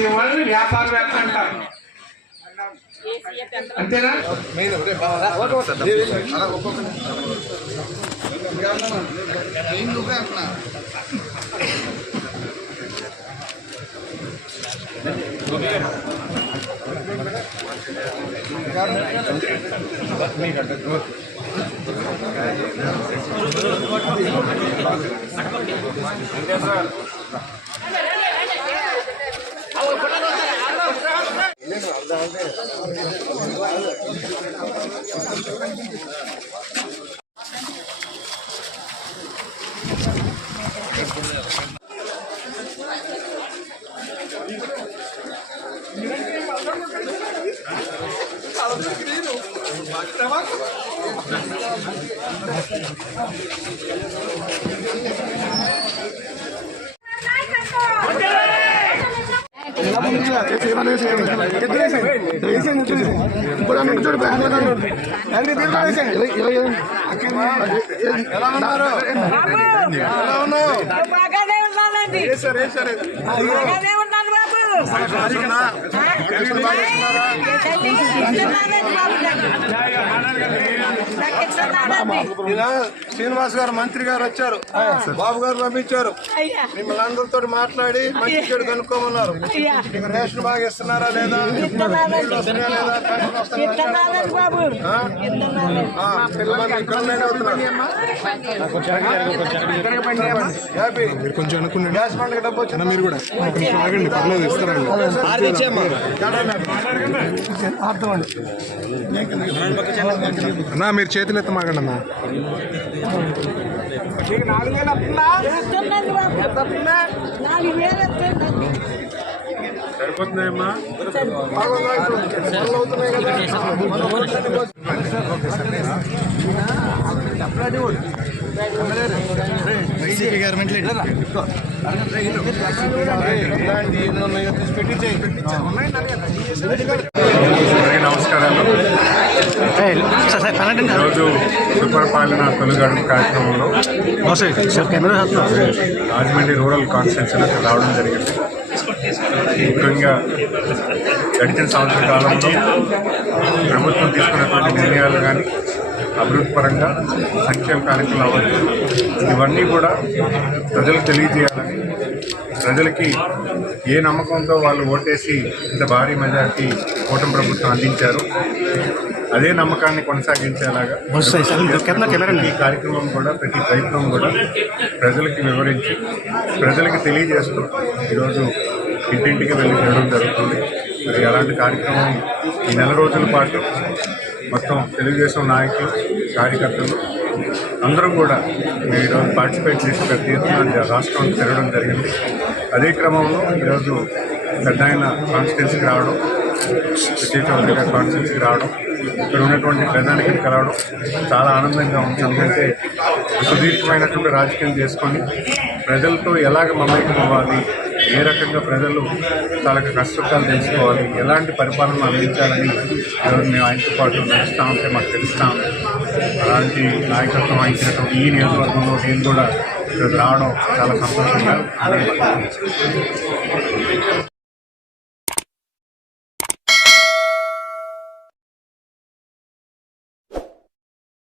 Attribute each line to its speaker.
Speaker 1: చేసే
Speaker 2: వాళ్ళని వ్యాపారవేత్త అంటారు అంతేనా అంతే సార్ ఇస్తున్నానండి బాబు నాకు. నాకు ఇస్తున్నానండి.
Speaker 3: ఇలా శ్రీనివాస్ గారు మంత్రి గారు వచ్చారు. బాబు గారు పంపించారు.
Speaker 2: అయ్యా.
Speaker 3: మిమ్మల్ని అందరితో మాట్లాడి మంచి చెడు కనుక్కోమన్నారు. మీకు రేషన్ బాగా ఇస్తున్నారా లేదా? పిల్లలు.
Speaker 4: కొంచెం అనుకున్నాను? మీరు కూడా. పర్లేదు ఇస్తారండి అన్నా మీరు చేతులు ఎత్త మాగండి అన్నా.
Speaker 2: నాలుగు వేలు
Speaker 5: అందరికీ నమస్కారాలు. ఈరోజు సుపరిపాలన తొలిగడుపు కార్యక్రమంలో రాజమండ్రి రూరల్ కాన్స్టిట్యూన్సీలకు రావడం జరిగింది. ముఖ్యంగా గడిచిన సంవత్సర కాలంలో ప్రభుత్వం తీసుకున్నటువంటి నిర్ణయాలు కానీ అభివృద్ధి పరంగా సంక్షేమ కార్యక్రమాలు ఇవన్నీ కూడా ప్రజలకు తెలియజేయాలని ప్రజలకి ఏ నమ్మకంతో వాళ్ళు ఓటేసి ఇంత భారీ మెజార్టీ కూటమి ప్రభుత్వం అందించారు. అదే నమ్మకాన్ని కొనసాగించేలాగా ఈ కార్యక్రమం కూడా ప్రతి ప్రయత్నం కూడా ప్రజలకి వివరించి ప్రజలకి తెలియజేస్తూ ఈరోజు ఇంటింటికి వెళ్ళి తినడం జరుగుతుంది. మరి అలాంటి కార్యక్రమం ఈ నెల రోజుల పాటు మొత్తం తెలుగుదేశం నాయకులు కార్యకర్తలు అందరూ కూడా మీరు పార్టిసిపేట్ చేసి పెద్ద ఎత్తున రాష్ట్రం తిరగడం జరిగింది. అదే క్రమంలో ఈరోజు పెద్ద ఆయన కాన్స్టిట్యున్సీకి రావడం విజయ్ చౌదరి గారి కాన్స్టిట్యున్సీకి రావడం ఇక్కడ ఉన్నటువంటి ప్రధానికి కలవడం చాలా ఆనందంగా ఉంది. ఎందుకంటే సుదీర్ఘమైనటువంటి రాజకీయం చేసుకొని ప్రజలతో ఎలాగ మమేకం అవ్వాలి ఏ రకంగా ప్రజలు చాలా కష్టసుఖాలు తెలుసుకోవాలి ఎలాంటి పరిపాలన అందించాలని మేము ఆయనతో పాటు నడుస్తూ ఉంటే మాకు తెలుస్తాం అలాంటి నాయకత్వం వహించినటువంటి ఈ నియోజకవర్గంలో నేను కూడా రావడం చాలా సంతోషంగా